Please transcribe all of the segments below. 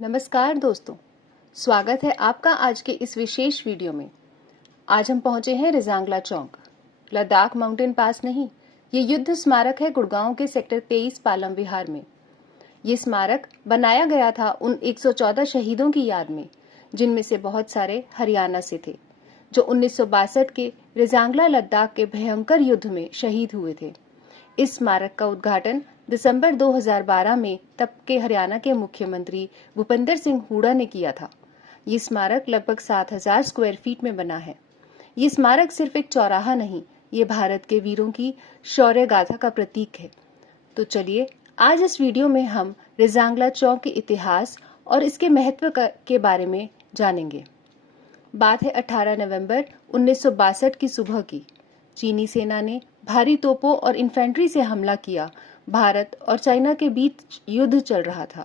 नमस्कार दोस्तों, स्वागत है आपका आज के इस विशेष वीडियो में। आज हम पहुंचे हैं रिजांगला चौक। लद्दाख माउंटेन पास नहीं, ये युद्ध स्मारक है गुड़गांव के सेक्टर 23 पालम विहार में। ये स्मारक बनाया गया था उन 114 शहीदों की याद में, जिनमें से बहुत सारे हरियाणा से थे, जो 1962 के रिजांगला लद्दाख के भयंकर युद्ध में शहीद हुए थे। इस स्मारक का उद्घाटन दिसंबर 2012 में तब के हरियाणा के मुख्यमंत्री भूपेंद्र सिंह हुड्डा ने किया था। ये स्मारक लगभग 7000 स्क्वायर फीट में बना है। ये स्मारक सिर्फ एक चौराहा नहीं, ये भारत के वीरों की शौर्य गाथा का प्रतीक है। तो चलिए आज इस वीडियो में हम रिजांगला चौक के इतिहास और इसके महत्व के बारे में जानेंगे। बात है 18 नवंबर 1962 की सुबह की। चीनी सेना ने भारी तोपों और इन्फेंट्री से हमला किया। भारत और चाइना के बीच युद्ध चल रहा था।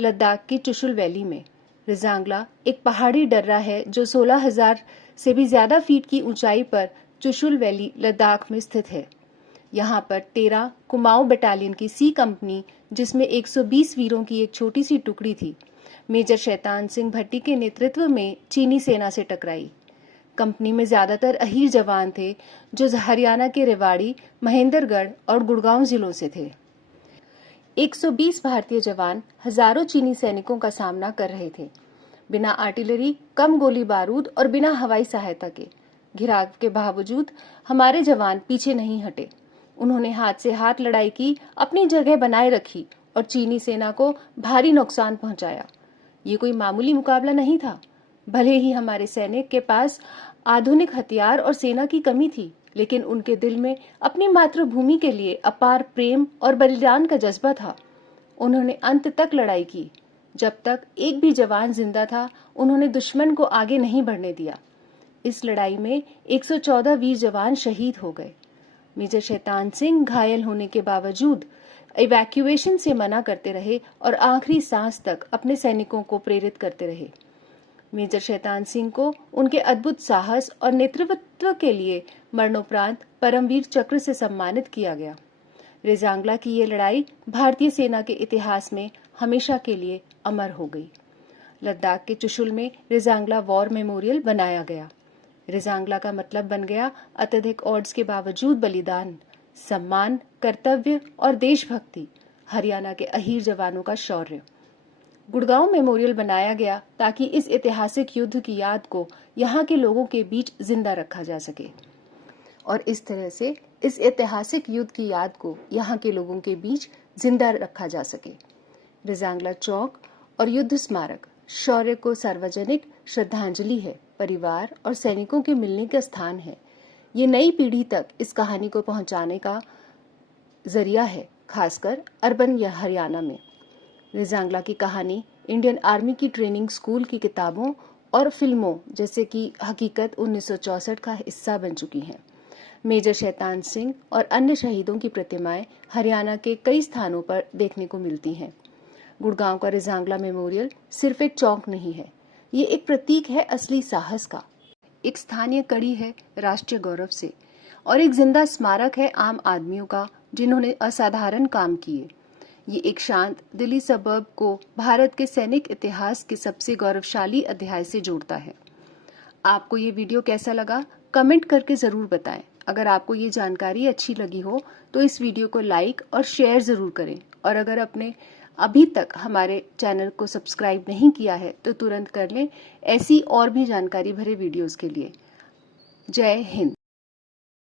लद्दाख की चुशुल वैली में रिजांगला एक पहाड़ी डर्रा है जो 16,000 से भी ज्यादा फीट की ऊंचाई पर चुशुल वैली लद्दाख में स्थित है। यहाँ पर 13 कुमाऊं बटालियन की सी कंपनी, जिसमें 120 वीरों की एक छोटी सी टुकड़ी थी, मेजर शैतान सिंह भट्टी के नेतृत्व में चीनी सेना से टकराई। कंपनी में ज्यादातर अहीर जवान थे, जो हरियाणा के रेवाड़ी, महेंद्रगढ़ और गुड़गांव जिलों से थे। 120 भारतीय जवान हजारों चीनी सैनिकों का सामना कर रहे थे, बिना आर्टिलरी, कम गोली बारूद और बिना हवाई सहायता के। घिराव के बावजूद हमारे जवान पीछे नहीं हटे। उन्होंने हाथ से हाथ लड़ाई की, अपनी जगह बनाए रखी और चीनी सेना को भारी नुकसान पहुंचाया। ये कोई मामूली मुकाबला नहीं था। भले ही हमारे सैनिक के पास आधुनिक हथियार और सेना की कमी थी, लेकिन उनके दिल में अपनी मातृभूमि के लिए अपार प्रेम और बलिदान का जज्बा था। उन्होंने अंत तक लड़ाई की। जब तक एक भी जवान जिंदा था, उन्होंने दुश्मन को आगे नहीं बढ़ने दिया। इस लड़ाई में 114 वीर जवान शहीद हो गए। मेजर शैतान सिंह घायल होने के बावजूद इवैक्यूएशन से मना करते रहे और आखिरी सांस तक अपने सैनिकों को प्रेरित करते रहे। मेजर शैतान सिंह को उनके अद्भुत साहस और नेतृत्व के लिए मरणोपरांत परमवीर चक्र से सम्मानित किया गया। रिजांगला की ये लड़ाई भारतीय सेना के इतिहास में हमेशा के लिए अमर हो गई। लद्दाख के चुशुल में रिजांगला वॉर मेमोरियल बनाया गया। रिजांगला का मतलब बन गया अत्यधिक ऑड्स के बावजूद बलिदान, सम्मान, कर्तव्य और देशभक्ति, हरियाणा के अहीर जवानों का शौर्य। गुड़गांव मेमोरियल बनाया गया ताकि इस ऐतिहासिक युद्ध की याद को यहाँ के लोगों के बीच जिंदा रखा जा सके, और इस तरह से इस ऐतिहासिक युद्ध की याद को यहाँ के लोगों के बीच जिंदा रखा जा सके। रिजांगला चौक और युद्ध स्मारक शौर्य को सार्वजनिक श्रद्धांजलि है, परिवार और सैनिकों के मिलने का स्थान है। ये नई पीढ़ी तक इस कहानी को पहुंचाने का जरिया है, खासकर अर्बन या हरियाणा में। रिजांगला की कहानी इंडियन आर्मी की ट्रेनिंग स्कूल की किताबों और फिल्मों जैसे कि हकीकत 1964 का हिस्सा बन चुकी हैं। मेजर शैतान सिंह और अन्य शहीदों की प्रतिमाएं हरियाणा के कई स्थानों पर देखने को मिलती हैं। गुड़गांव का रिजांगला मेमोरियल सिर्फ एक चौक नहीं है, ये एक प्रतीक है असली साहस का, एक स्थानीय कड़ी है राष्ट्रीय गौरव से, और एक जिंदा स्मारक है आम आदमियों का जिन्होंने असाधारण काम किए। ये एक शांत दिल्ली सबर्ब को भारत के सैनिक इतिहास के सबसे गौरवशाली अध्याय से जोड़ता है। आपको ये वीडियो कैसा लगा, कमेंट करके जरूर बताएं। अगर आपको ये जानकारी अच्छी लगी हो तो इस वीडियो को लाइक और शेयर जरूर करें, और अगर आपने अभी तक हमारे चैनल को सब्सक्राइब नहीं किया है तो तुरंत कर लें, ऐसी और भी जानकारी भरे वीडियोस के लिए। जय हिंद।